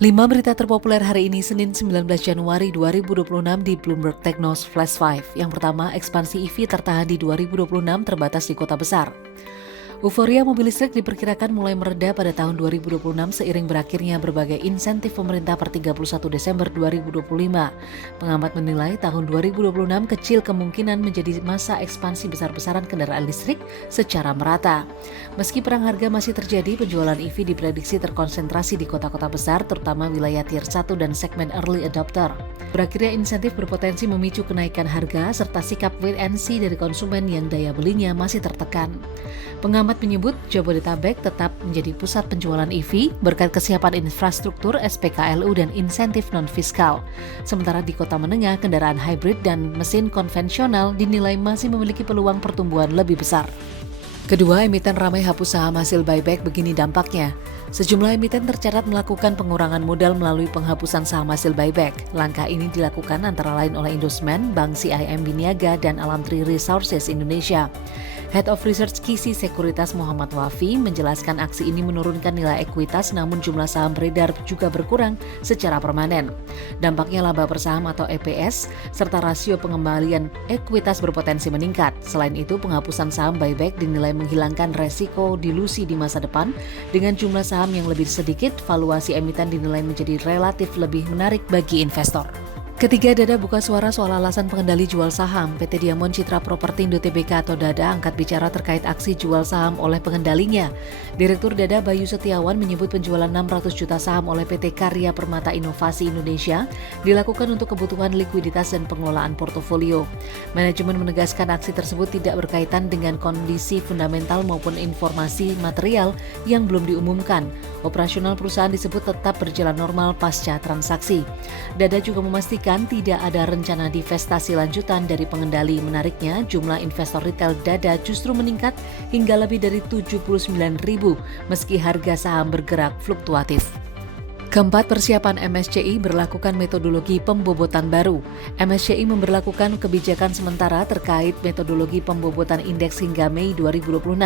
5 berita terpopuler hari ini Senin 19 Januari 2026 di Bloomberg Technos Flash 5. Yang pertama, ekspansi EV tertahan di 2026 terbatas di kota besar. Euforia mobil listrik diperkirakan mulai mereda pada tahun 2026 seiring berakhirnya berbagai insentif pemerintah per 31 Desember 2025. Pengamat menilai tahun 2026 kecil kemungkinan menjadi masa ekspansi besar-besaran kendaraan listrik secara merata. Meski perang harga masih terjadi, penjualan EV diprediksi terkonsentrasi di kota-kota besar, terutama wilayah Tier 1 dan segmen early adopter. Berakhirnya insentif berpotensi memicu kenaikan harga serta sikap wait and see dari konsumen yang daya belinya masih tertekan. Pengamat menyebut Jabodetabek tetap menjadi pusat penjualan EV berkat kesiapan infrastruktur, SPKLU, dan insentif non-fiskal. Sementara di kota menengah, kendaraan hybrid dan mesin konvensional dinilai masih memiliki peluang pertumbuhan lebih besar. Kedua, emiten ramai hapus saham hasil buyback, begini dampaknya. Sejumlah emiten tercatat melakukan pengurangan modal melalui penghapusan saham hasil buyback. Langkah ini dilakukan antara lain oleh Indosmen, Bank CIMB Niaga, dan Alamtree Resources Indonesia. Head of Research Kisi Sekuritas Muhammad Wafi menjelaskan aksi ini menurunkan nilai ekuitas namun jumlah saham beredar juga berkurang secara permanen. Dampaknya laba per saham atau EPS serta rasio pengembalian ekuitas berpotensi meningkat. Selain itu, penghapusan saham buyback dinilai menghilangkan resiko dilusi di masa depan. Dengan jumlah saham yang lebih sedikit, valuasi emiten dinilai menjadi relatif lebih menarik bagi investor. Ketiga, Dada buka suara soal alasan pengendali jual saham. PT Diamond Citra Propertindo Tbk atau Dada angkat bicara terkait aksi jual saham oleh pengendalinya. Direktur Dada Bayu Setiawan menyebut penjualan 600 juta saham oleh PT Karya Permata Inovasi Indonesia dilakukan untuk kebutuhan likuiditas dan pengelolaan portofolio. Manajemen menegaskan aksi tersebut tidak berkaitan dengan kondisi fundamental maupun informasi material yang belum diumumkan. Operasional perusahaan disebut tetap berjalan normal pasca transaksi. Dada juga memastikan tidak ada rencana divestasi lanjutan dari pengendali. Menariknya, jumlah investor retail Dada justru meningkat hingga lebih dari 79.000 meski harga saham bergerak fluktuatif. Keempat, persiapan MSCI berlakukan metodologi pembobotan baru. MSCI memberlakukan kebijakan sementara terkait metodologi pembobotan indeks hingga Mei 2026.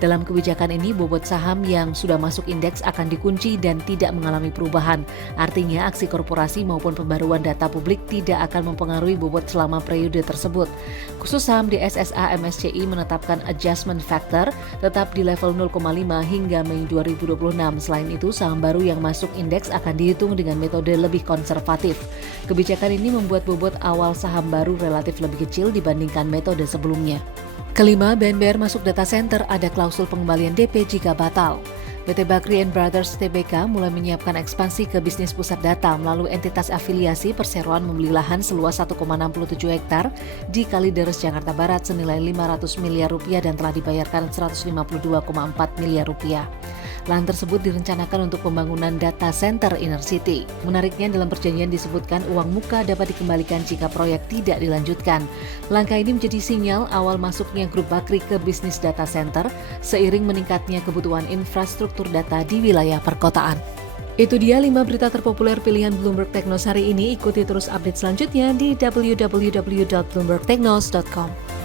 Dalam kebijakan ini, bobot saham yang sudah masuk indeks akan dikunci dan tidak mengalami perubahan. Artinya, aksi korporasi maupun pembaruan data publik tidak akan mempengaruhi bobot selama periode tersebut. Khusus saham di SSA, MSCI menetapkan adjustment factor tetap di level 0,5 hingga Mei 2026. Selain itu, saham baru yang masuk indeks akan dihitung dengan metode lebih konservatif. Kebijakan ini membuat bobot awal saham baru relatif lebih kecil dibandingkan metode sebelumnya. Kelima, BNBR masuk data center, ada klausul pengembalian DP jika batal. PT Bakri & Brothers Tbk mulai menyiapkan ekspansi ke bisnis pusat data melalui entitas afiliasi. Perseroan membeli lahan seluas 1,67 hektar di Kalideres, Jakarta Barat senilai 500 miliar rupiah dan telah dibayarkan 152,4 miliar rupiah. Lahan tersebut direncanakan untuk pembangunan data center Inner City. Menariknya, dalam perjanjian disebutkan uang muka dapat dikembalikan jika proyek tidak dilanjutkan. Langkah ini menjadi sinyal awal masuknya grup Bakri ke bisnis data center seiring meningkatnya kebutuhan infrastruktur data di wilayah perkotaan. Itu dia 5 berita terpopuler pilihan Bloomberg Technos hari ini. Ikuti terus update selanjutnya di www.bloombergtechnos.com.